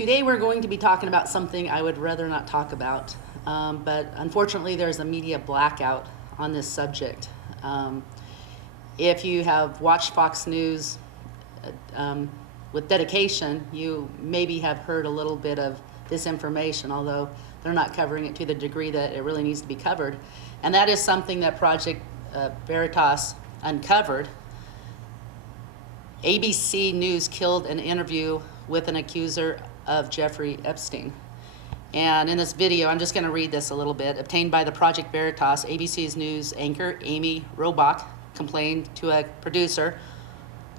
Today we're going to be talking about something I would rather not talk about, but unfortunately there's a media blackout on this subject. If you have watched Fox News with dedication, you maybe have heard a little bit of this information, although they're not covering it to the degree that it really needs to be covered. And that is something that Project Veritas uncovered. ABC News killed an interview with an accuser of Jeffrey Epstein. And in this video, I'm just going to read this a little bit. Obtained by the Project Veritas, ABC's news anchor Amy Robach complained to a producer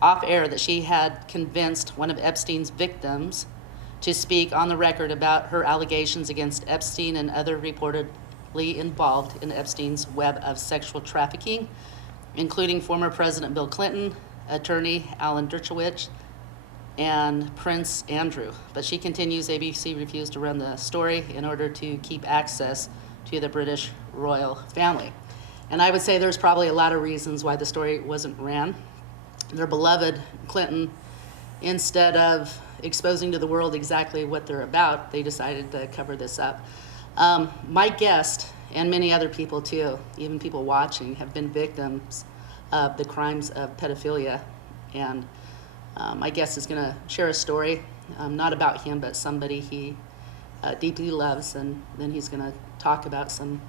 off air that she had convinced one of Epstein's victims to speak on the record about her allegations against Epstein and other reportedly involved in Epstein's web of sexual trafficking, including former President Bill Clinton, attorney Alan Dershowitz, and Prince Andrew. But she continues, ABC refused to run the story in order to keep access to the British royal family. And I would say there's probably a lot of reasons why the story wasn't ran. Their beloved Clinton, instead of exposing to the world exactly what they're about, they decided to cover this up. My guest, and many other people too, even people watching, have been victims of the crimes of pedophilia. And my guest is going to share a story, not about him, but somebody he deeply loves, and then he's going to talk about some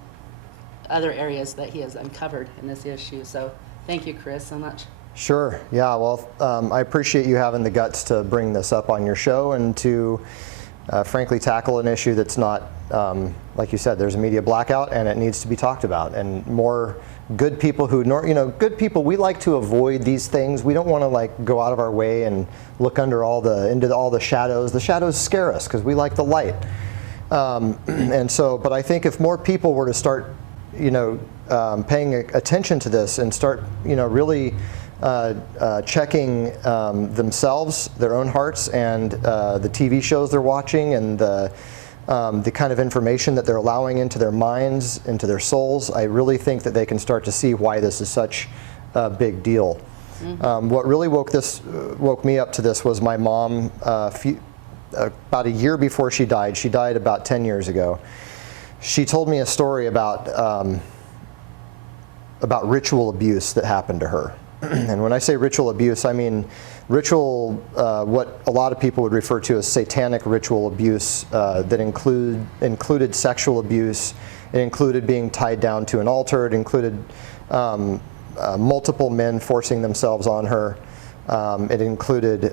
other areas that he has uncovered in this issue. So thank you, Chris, so much. Sure. Yeah, well, I appreciate you having the guts to bring this up on your show and to frankly tackle an issue that's not, like you said, there's a media blackout and it needs to be talked about. And more good people who, good people, we like to avoid these things. We don't want to like go out of our way and look under into all the shadows. The shadows scare us because we like the light. And so, but I think if more people were to start, paying attention to this and start, really checking themselves, their own hearts, and the TV shows they're watching, and the kind of information that they're allowing into their minds, into their souls, I really think that they can start to see why this is such a big deal. Mm-hmm. What really woke me up to this was my mom. About a year before she died about 10 years ago. She told me a story about ritual abuse that happened to her. And when I say ritual abuse, I mean ritual, what a lot of people would refer to as satanic ritual abuse that included sexual abuse. It included being tied down to an altar. It included multiple men forcing themselves on her. It included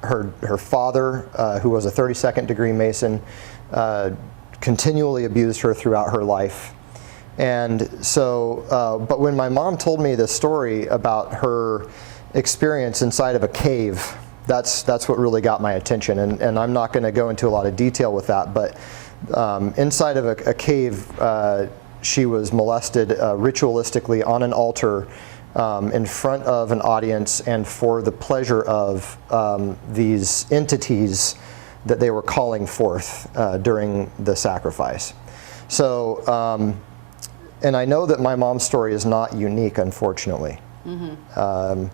her father, who was a 32nd degree Mason, continually abused her throughout her life. And so, but when my mom told me this story about her experience inside of a cave, that's what really got my attention. And I'm not going to go into a lot of detail with that, but inside of a cave, she was molested ritualistically on an altar in front of an audience and for the pleasure of these entities that they were calling forth during the sacrifice. So, and I know that my mom's story is not unique, unfortunately. Mm-hmm.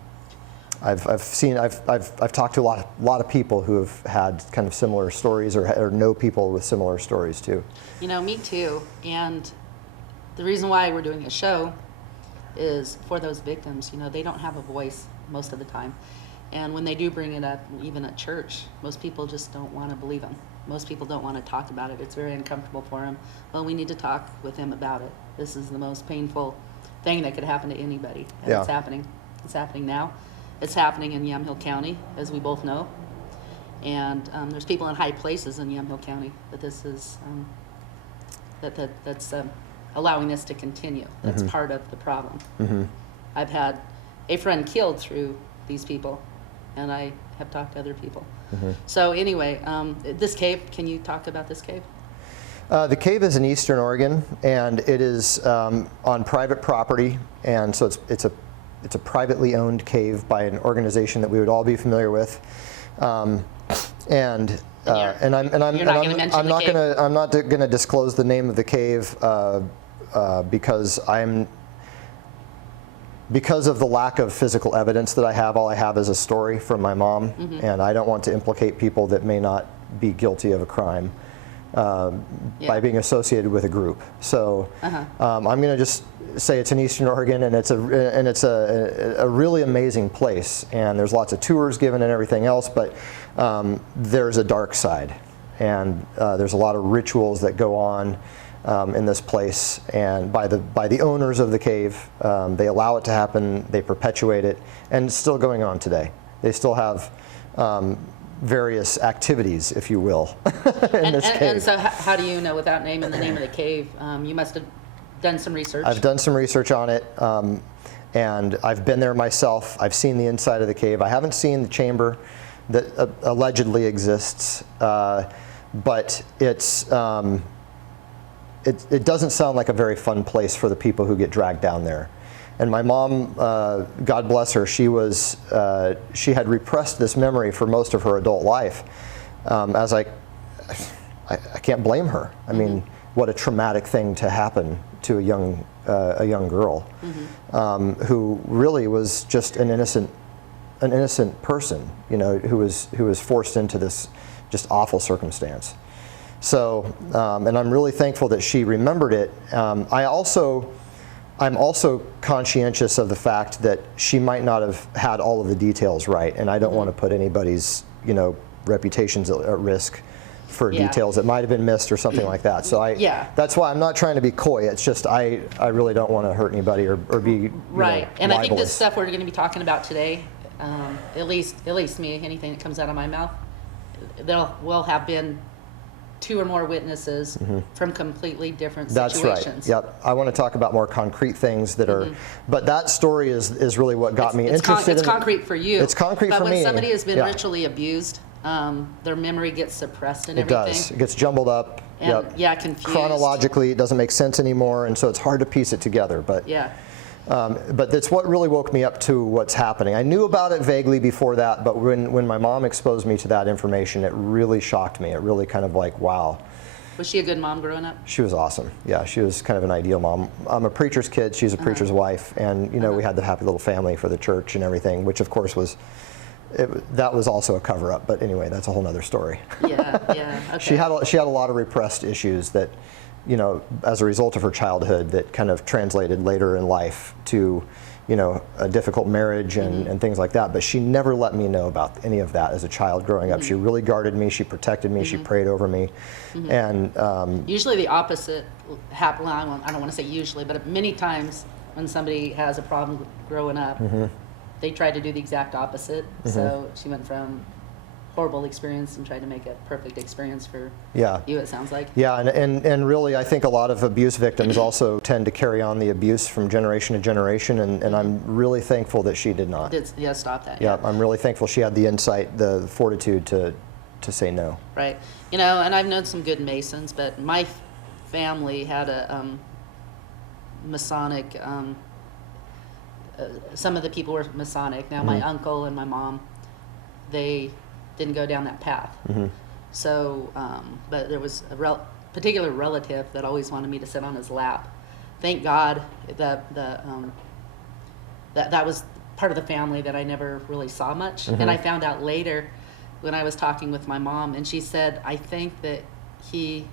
I've talked to a lot of people who have had kind of similar stories or know people with similar stories too. Me too. And the reason why we're doing a show is for those victims. They don't have a voice most of the time. And when they do bring it up, even at church, most people just don't want to believe them. Most people don't want to talk about it. It's very uncomfortable for them. Well, we need to talk with them about it. This is the most painful thing that could happen to anybody. And yeah. It's happening. It's happening now. It's happening in Yamhill County, as we both know. And there's people in high places in Yamhill County, but this is, that's allowing this to continue. That's mm-hmm. part of the problem. Mm-hmm. I've had a friend killed through these people, and I have talked to other people. Mm-hmm. So anyway, this cave, can you talk about this cave? The cave is in Eastern Oregon, and it is on private property, and so it's a privately owned cave by an organization that we would all be familiar with. I'm not going to disclose the name of the cave because of the lack of physical evidence that I have. All I have is a story from my mom, mm-hmm. and I don't want to implicate people that may not be guilty of a crime by being associated with a group. So I'm going to just say it's in Eastern Oregon, and it's a really amazing place, and there's lots of tours given and everything else, but there's a dark side, and there's a lot of rituals that go on in this place, and by the owners of the cave. They allow it to happen, they perpetuate it, and it's still going on today. They still have various activities, if you will, in this cave. And so how do you know, without naming the name of the cave, you must have done some research? I've done some research on it, and I've been there myself. I've seen the inside of the cave. I haven't seen the chamber that allegedly exists, but it's it doesn't sound like a very fun place for the people who get dragged down there. And my mom, God bless her, she had repressed this memory for most of her adult life. As I can't blame her. I mean, what a traumatic thing to happen to a young girl who really was just an innocent person, you know, who was forced into this just awful circumstance. So, and I'm really thankful that she remembered it. I'm also conscientious of the fact that she might not have had all of the details right, and I don't want to put anybody's, you know, reputations at risk for details that might have been missed or something like that. So that's why I'm not trying to be coy. It's just I really don't want to hurt anybody or be right. And libelous. I think this stuff we're going to be talking about today, at least me, anything that comes out of my mouth, there will have been 2 or more witnesses from completely different situations. That's right. Yep. I want to talk about more concrete things that are, but that story is really what got me interested. It's concrete for you. It's concrete for me. But when somebody has been ritually abused, their memory gets suppressed and everything. It does. It gets jumbled up. And, confused. Chronologically, it doesn't make sense anymore, and so it's hard to piece it together. But but that's what really woke me up to what's happening. I knew about it vaguely before that, but when my mom exposed me to that information, it really shocked me. It really kind of like, wow. Was she a good mom growing up? She was awesome. Yeah, she was kind of an ideal mom. I'm a preacher's kid. She's a preacher's wife, and you know we had the happy little family for the church and everything, which of course was. That was also a cover-up, but anyway, that's a whole other story. Okay. She had a lot of repressed issues that, you know, as a result of her childhood, that kind of translated later in life to, you know, a difficult marriage and things like that. But she never let me know about any of that as a child growing up. She really guarded me. She protected me. She prayed over me, and usually the opposite happens. I don't want to say usually, but many times when somebody has a problem growing up. They tried to do the exact opposite. So she went from horrible experience and tried to make a perfect experience for you, it sounds like. Yeah, and really I think a lot of abuse victims also tend to carry on the abuse from generation to generation, and I'm really thankful that she did not. Stop that. Yeah, I'm really thankful she had the insight, the fortitude to say no. Right. You know, and I've known some good Masons, but my family had a Masonic, some of the people were Masonic. Now my uncle and my mom, they didn't go down that path. So, but there was a particular relative that always wanted me to sit on his lap. Thank God that was part of the family that I never really saw much. And I found out later when I was talking with my mom, and she said, I think that he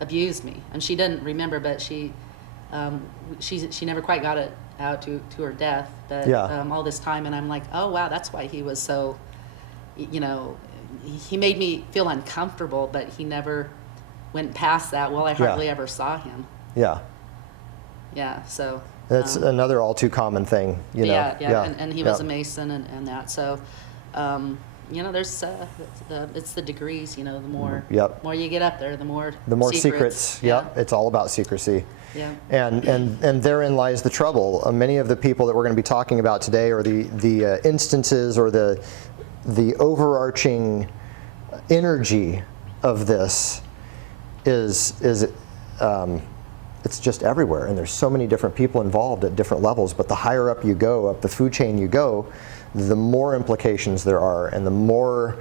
abused me. And she didn't remember, but she never quite got it out to her death, but all this time, and I'm like, oh wow, that's why he was so, you know, he made me feel uncomfortable, but he never went past that. Well, I hardly ever saw him. So that's another all too common thing, you know. And he was a Mason and that. So you know, there's it's the degrees, you know, the more more you get up there, the more secrets. It's all about secrecy. And therein lies the trouble. Many of the people that we're going to be talking about today, or the instances, or the overarching energy of this is it's just everywhere, and there's so many different people involved at different levels. But the higher up you go, up the food chain you go, the more implications there are, and the more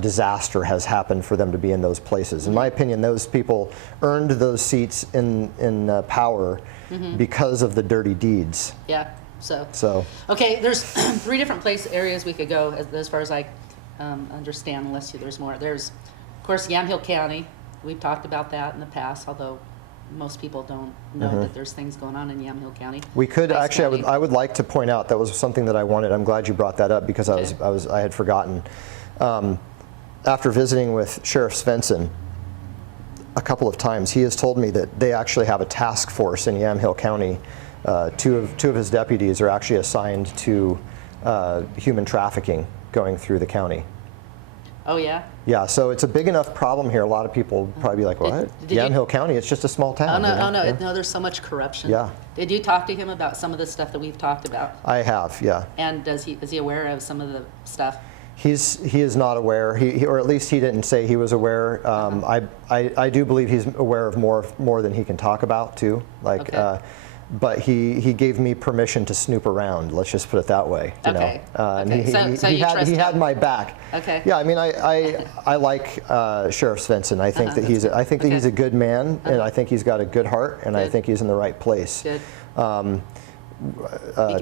disaster has happened for them to be in those places. In my opinion, those people earned those seats in power because of the dirty deeds. So Okay, there's 3 different areas we could go as far as I understand, unless there's more. There's, of course, Yamhill County. We've talked about that in the past, although most people don't know that there's things going on in Yamhill County. we could Nice actually. county. I would like to point out that was something that I wanted. I'm glad you brought that up because Okay. I had forgotten. After visiting with Sheriff Svensson a couple of times, he has told me that they actually have a task force in Yamhill County. Two of his deputies are actually assigned to human trafficking going through the county. Oh, yeah? Yeah, so it's a big enough problem here. A lot of people would probably be like, what? did you- Yamhill County, it's just a small town. Oh, no, you know? oh, no, Yeah. no, there's so much corruption. Yeah. Did you talk to him about some of the stuff that we've talked about? I have, yeah. And is he aware of some of the stuff? He is not aware, or at least he didn't say he was aware. I do believe he's aware of more than he can talk about too. Like, Okay. but he gave me permission to snoop around. Let's just put it that way. You Okay. know? And Okay. So you trust he had him? my back. Okay. Yeah, I mean, I like Sheriff Svensson. I think that he's Okay. a good man, and I think he's got a good heart, and I Good. think he's in the right place. Good.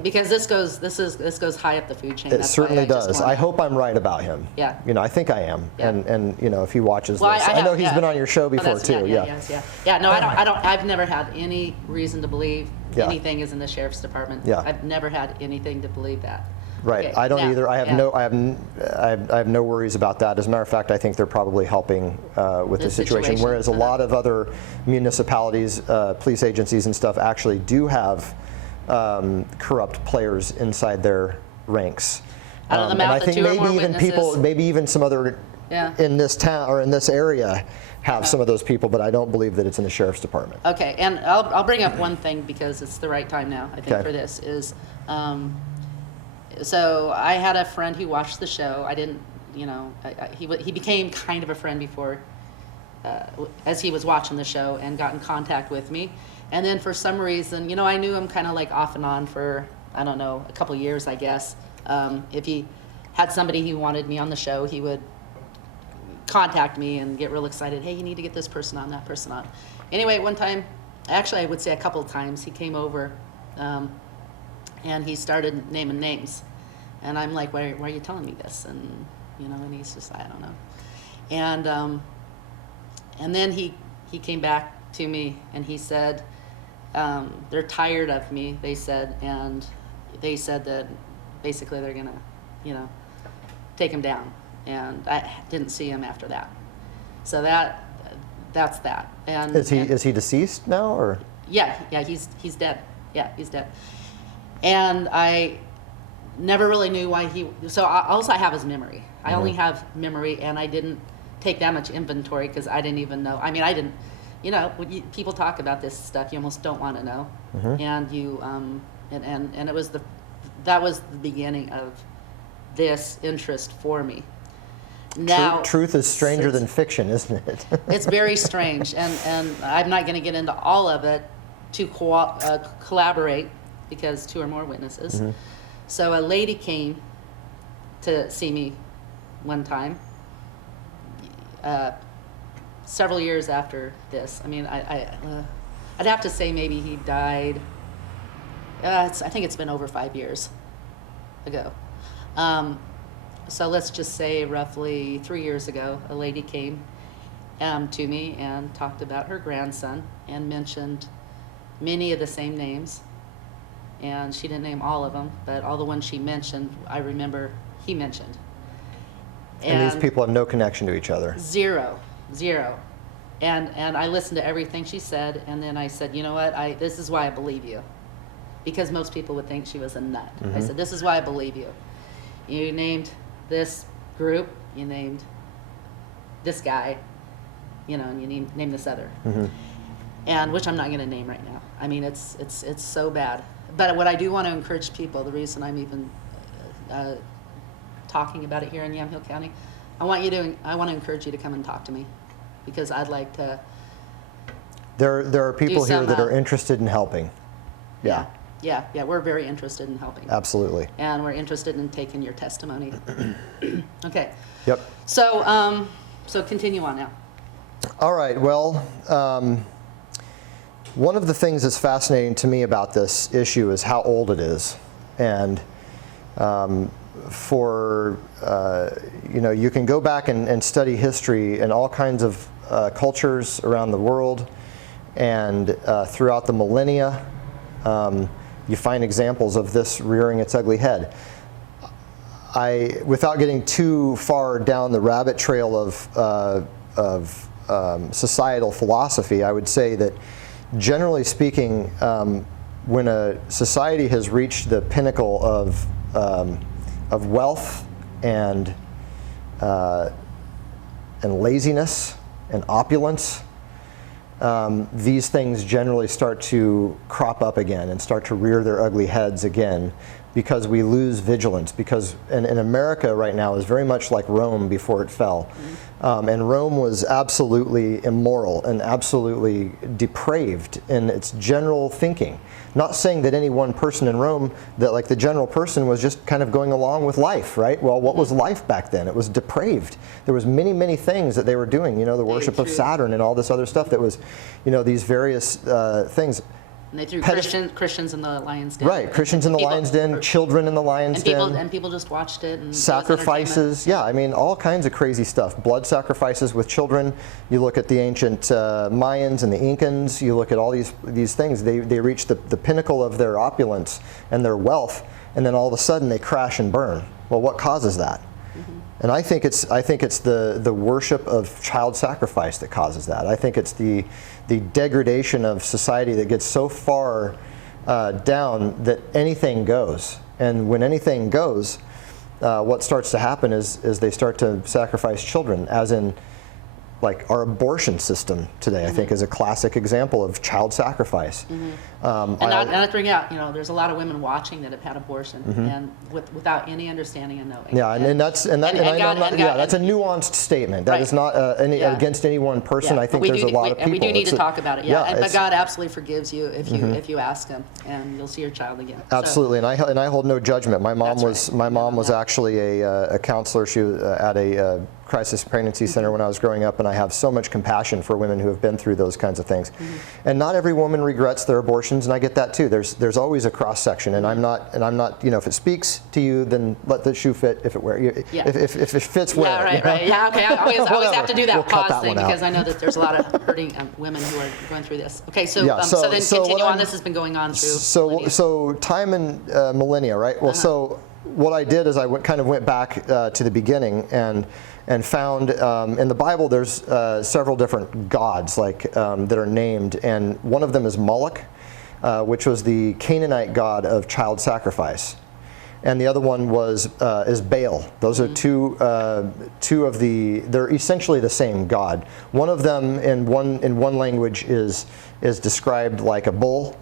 Because this goes high up the food chain. It That's why certainly just does. wanna- I hope I'm right about him. Yeah. You know, I think I am. Yeah. And you know, if he watches Well, this, I know he's yeah. been on your show Oh, before that's- too. Yeah. Yeah, no, I've never had any reason to believe Yeah. anything is in the sheriff's department. Yeah. I've never had anything to believe that. Right. Okay, I don't now- either. I have yeah. I have no worries about that. As a matter of fact, I think they're probably helping with the This situation. situation, Whereas a lot of other municipalities, police agencies, and stuff actually do have corrupt players inside their ranks. Out of the And mouth I of think 2 or maybe more even witnesses. maybe even some other Yeah. in this town or in this area have some of those people, but I don't believe that it's in the sheriff's department. Okay, and I'll bring up one thing because it's the right time now, I think, Okay. for this, is, so I had a friend who watched the show. I didn't, you know, he became kind of a friend before, as he was watching the show, and got in contact with me. And then for some reason, you know, I knew him kind of like off and on for, I don't know, a couple years, I guess. If he had somebody he wanted me on the show, he would contact me and get real excited. Hey, you need to get this person on, that person on. Anyway, one time, actually I would say a couple of times, he came over and he started naming names. And I'm like, why are you telling me this? And, you know, and he's just, I don't know. And then he came back to me and he said, they're tired of me, they said, and they said that basically they're gonna, you know, take him down. And I didn't see him after that. So that's that. And Is he deceased now or? yeah, he's dead. Yeah, he's dead. And I never really knew why so also I have his memory. I only have memory, and I didn't take that much inventory because I didn't even know. I mean, I didn't, you know, when people talk about this stuff, you almost don't want to know. And you, and it was that was the beginning of this interest for me. Now, Truth is stranger than fiction, isn't it? it's very strange, and I'm not going to get into all of it to collaborate because 2 or more witnesses. So a lady came to see me one time, several years after this. I mean, I'd have to say maybe he died. I think it's been over 5 years ago. So let's just say roughly 3 years ago, a lady came to me and talked about her grandson and mentioned many of the same names. And she didn't name all of them, but all the ones she mentioned, I remember he mentioned. And these people have no connection to each other. Zero. And I listened to everything she said, and then I said, you know what, this is why I believe you. Because most people would think she was a nut. I said, this is why I believe you. You named this group, you named this guy, you know, and you named this other. And which I'm not going to name right now. I mean, it's so bad. But what I do want to encourage people, the reason I'm even talking about it here in Yamhill County, I want to encourage you to come and talk to me, because I'd like to. There are people here some, that are interested in helping. Yeah. Yeah, we're very interested in helping. Absolutely. And we're interested in taking your testimony. Okay. Yep. So, so continue on now. All right. Well, one of the things that's fascinating to me about this issue is how old it is. And you can go back and study history in all kinds of cultures around the world, and throughout the millennia, you find examples of this rearing its ugly head. Without getting too far down the rabbit trail of societal philosophy, I would say that, generally speaking, when a society has reached the pinnacle of wealth and laziness and opulence, these things generally start to crop up again and start to rear their ugly heads again, because we lose vigilance. Because in America right now is very much like Rome before it fell. And Rome was absolutely immoral and absolutely depraved in its general thinking. Not saying that any one person in Rome, that like the general person was just kind of going along with life, right? Well, what was life back then? It was depraved. There was many, many things that they were doing, the worship of Saturn and all this other stuff that was, these various things. And they threw Christians in the lion's den. Right, Christians in the lion's den, children in the lion's den. And people just watched it. And sacrifices, yeah, I mean, all kinds of crazy stuff. Blood sacrifices with children. You look at the ancient Mayans and the Incans, you look at all these things. They reach the pinnacle of their opulence and their wealth, and then all of a sudden they crash and burn. Well, what causes that? And I think it's the worship of child sacrifice that causes that. I think it's the degradation of society that gets so far down that anything goes. And when anything goes, what starts to happen is they start to sacrifice children, as in like our abortion system today, I think, is a classic example of child sacrifice. And not bring out, there's a lot of women watching that have had abortion and without any understanding and knowing. Yeah, that's a nuanced statement. That is not against any one person. I think there's a lot of people. And we do need to talk about it. Yeah, but God absolutely forgives you if you ask Him, and you'll see your child again. Absolutely, so, and I hold no judgment. My mom was actually a counselor. She was at a crisis pregnancy center when I was growing up, and I have so much compassion for women who have been through those kinds of things. And not every woman regrets their abortions, and I get that too. There's always a cross section, and I'm not if it speaks to you, then let the shoe fit. If it fits, wear it. Right. Yeah, okay. I always have to do that pause thing because I know that there's a lot of hurting women who are going through this. Okay, so then continue on. This has been going on through. So time and millennia, right? Well, so what I did is I kind of went back to the beginning and found in the Bible there's several different gods that are named, and one of them is Moloch, which was the Canaanite god of child sacrifice, and the other one is Baal. Those are two of they're essentially the same god. One of them in one language is described like a bull,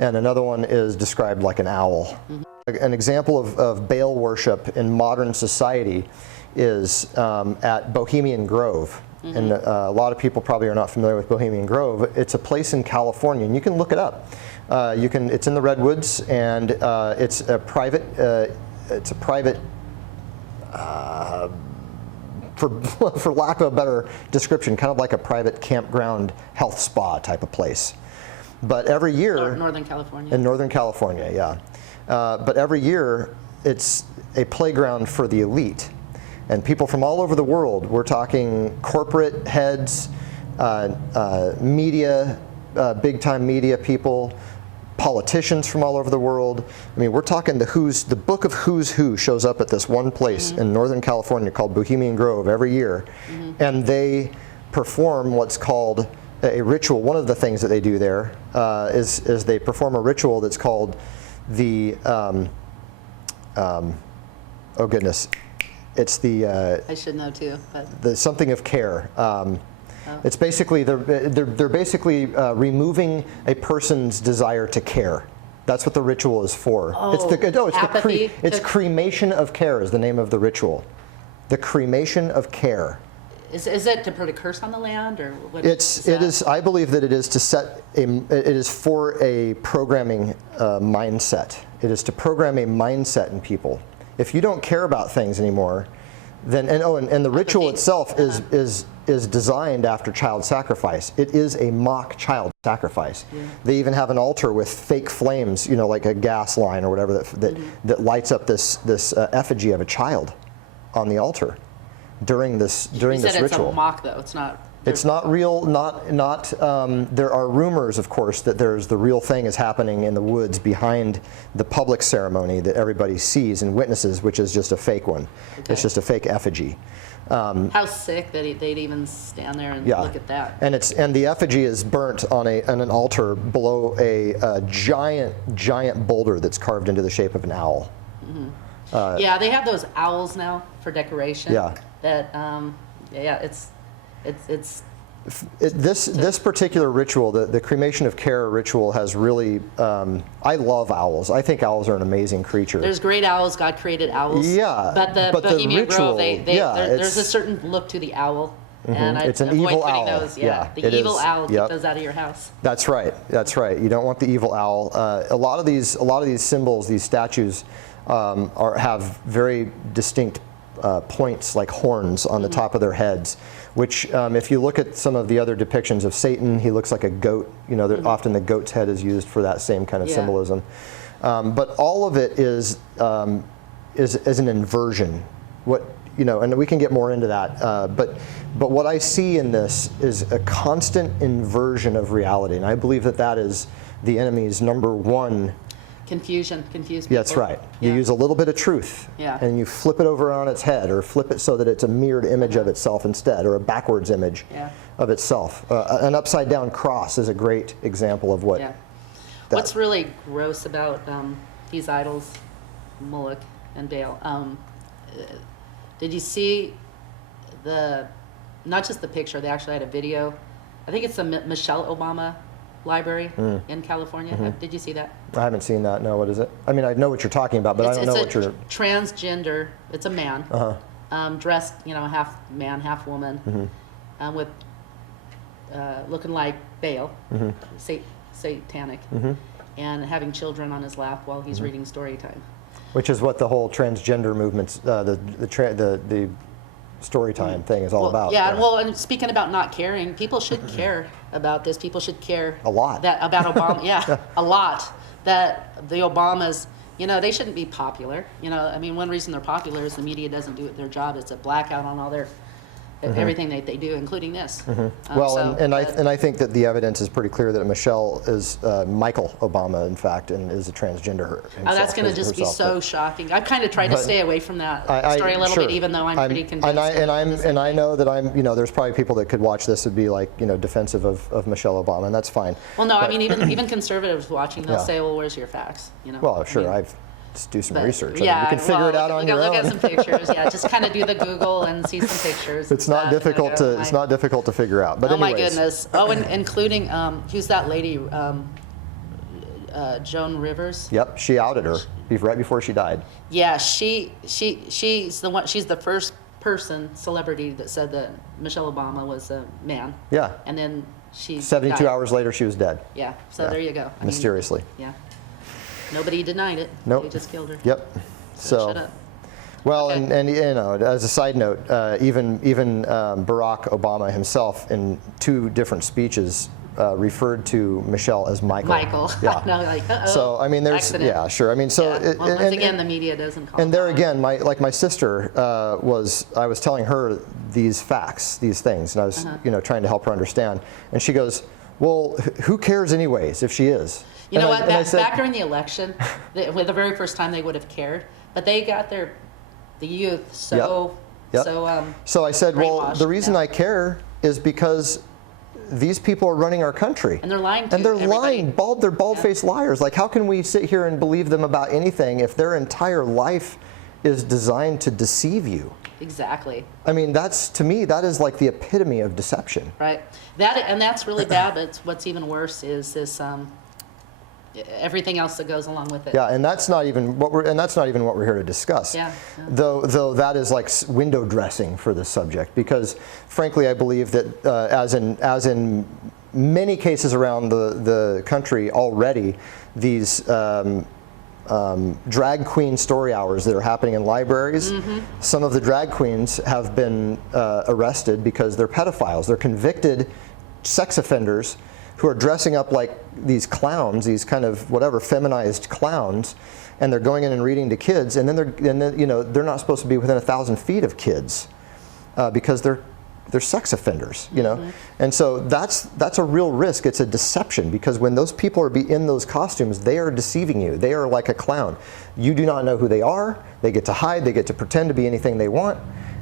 and another one is described like an owl. An example of Baal worship in modern society is at Bohemian Grove. And a lot of people probably are not familiar with Bohemian Grove. It's a place in California, and you can look it up. It's in the Redwoods, and it's a private, for lack of a better description, kind of like a private campground health spa type of place. But every year, Northern California. In Northern California, yeah. But every year, it's a playground for the elite. And people from all over the world, we're talking corporate heads, media, big-time media people, politicians from all over the world. I mean, we're talking the book of who's who shows up at this one place in Northern California called Bohemian Grove every year. And they perform what's called a ritual. One of the things that they do there is they perform a ritual that's called the, oh goodness, it's the I should know too, but the something of care. It's basically they're basically removing a person's desire to care. That's what the ritual is for. It's cremation of care is the name of the ritual. The cremation of care. Is it to put a curse on the land, or what? It is. I believe that it is to set it is for a programming mindset. It is to program a mindset in people. If you don't care about things anymore, then and the ritual itself is is designed after child sacrifice. It is a mock child sacrifice. Yeah. They even have an altar with fake flames, you know, like a gas line or whatever that lights up this effigy of a child on the altar during this ritual. You said it's a mock, though. It's not. It's not real. There are rumors, of course, that the real thing is happening in the woods behind the public ceremony that everybody sees and witnesses, which is just a fake one. Okay. It's just a fake effigy. How sick that they'd even stand there and look at that. And the effigy is burnt on an altar below a giant boulder that's carved into the shape of an owl. Mm-hmm. Yeah, they have those owls now for decoration. Yeah. This particular ritual, the cremation of care ritual, has really. I love owls. I think owls are an amazing creature. There's great owls. God created owls. Yeah. But the Bohemian Grove, there's a certain look to the owl. Mm-hmm. And it's an evil owl. Those, the evil owl. Keep those out of your house. That's right. That's right. You don't want the evil owl. A lot of these symbols, these statues, have very distinct points like horns on the top of their heads, which if you look at some of the other depictions of Satan, he looks like a goat. You know, often the goat's head is used for that same kind of symbolism. But all of it is an inversion. And we can get more into that. But what I see in this is a constant inversion of reality, and I believe that is the enemy's number one. Confuse people. That's right. You use a little bit of truth, and you flip it over on its head, or flip it so that it's a mirrored image of itself instead, or a backwards image of itself. An upside down cross is a great example of what. Yeah. What's really gross about these idols, Moloch and Baal? Did you see not just the picture? They actually had a video. I think it's the Michelle Obama library in California. Mm-hmm. Did you see that? I haven't seen that. No, what is it? I mean, I know what you're talking about, but I don't know what you're. Transgender. It's a man, dressed, half man, half woman, with looking like Baal, satanic, and having children on his lap while he's reading story time. Which is what the whole transgender movement, the story time thing is all about. Yeah, well, and speaking about not caring, people should care about this. People should care a lot about Obama. A lot. That the Obamas, they shouldn't be popular. I mean, one reason they're popular is the media doesn't do their job. It's a blackout on all their everything that they do, including this. I think that the evidence is pretty clear that Michelle is Michael Obama, in fact, and is a transgender herself. Oh, that's going to just be so shocking. I've kind of tried to stay away from that story a little bit, even though I'm pretty convinced. And I know that there's probably people that could watch this would be like, defensive of Michelle Obama, and that's fine. Well, no, I mean, even conservatives watching, they'll say, well, where's your facts? Well, sure, just do some research. You can figure it out on your own. Look at some pictures. Just kind of do the Google and see some pictures. It's not difficult to. It's not difficult to figure out. But anyways. My goodness. Oh, and including who's that lady? Joan Rivers. Yep, she outed her right before she died. Yeah, she's the one. She's the first celebrity that said that Michelle Obama was a man. Yeah. And then she. 72 hours later, she was dead. Yeah. So there you go. Mysteriously. Yeah. Nobody denied it. Nope. They just killed her. Yep. So shut up. Well, okay. and as a side note, even Barack Obama himself, in 2 different speeches, referred to Michelle as Michael. Michael. Yeah. No, like, uh-oh. So I mean, there's accident. Sure. I mean, so once again, the media doesn't call. And there again, my sister I was telling her these facts, these things, and I was trying to help her understand, and she goes, "Well, who cares anyways if she is?" You know what? Back during the election, the very first time they would have cared, but they got the youth so. So I said, well, the reason I care is because these people are running our country, and they're lying to and they're everybody. They're bald-faced liars. Like, how can we sit here and believe them about anything if their entire life is designed to deceive you? Exactly. I mean, to me, that is like the epitome of deception. Right. That's really bad. But what's even worse is this. Everything else that goes along with it. Yeah, and that's not even what we're here to discuss. Yeah. Though that is like window dressing for this subject, because frankly, I believe that as in many cases around the country already, these drag queen story hours that are happening in libraries. Some of the drag queens have been arrested because they're pedophiles. They're convicted sex offenders who are dressing up like these clowns, these kind of whatever feminized clowns, and they're going in and reading to kids, and then they're not supposed to be within 1,000 feet of kids because they're sex offenders, and so that's a real risk. It's a deception, because when those people are in those costumes, they are deceiving you. They are like a clown. You do not know who they are. They get to hide. They get to pretend to be anything they want.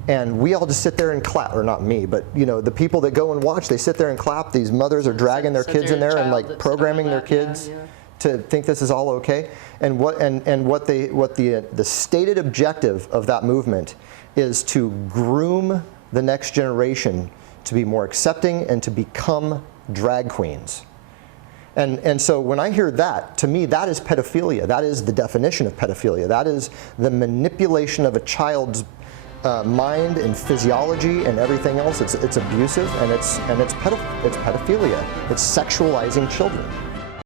And we all just sit there and clap, or not me, but the people that go and watch, they sit there and clap. These mothers are dragging their kids in there and like programming their kids to think this is all okay. And what the stated objective of that movement is to groom the next generation to be more accepting and to become drag queens. And so when I hear that, to me, that is pedophilia. That is the definition of pedophilia. That is the manipulation of a child's mind and physiology and everything else. It's abusive, and it's pedophilia. It's sexualizing children.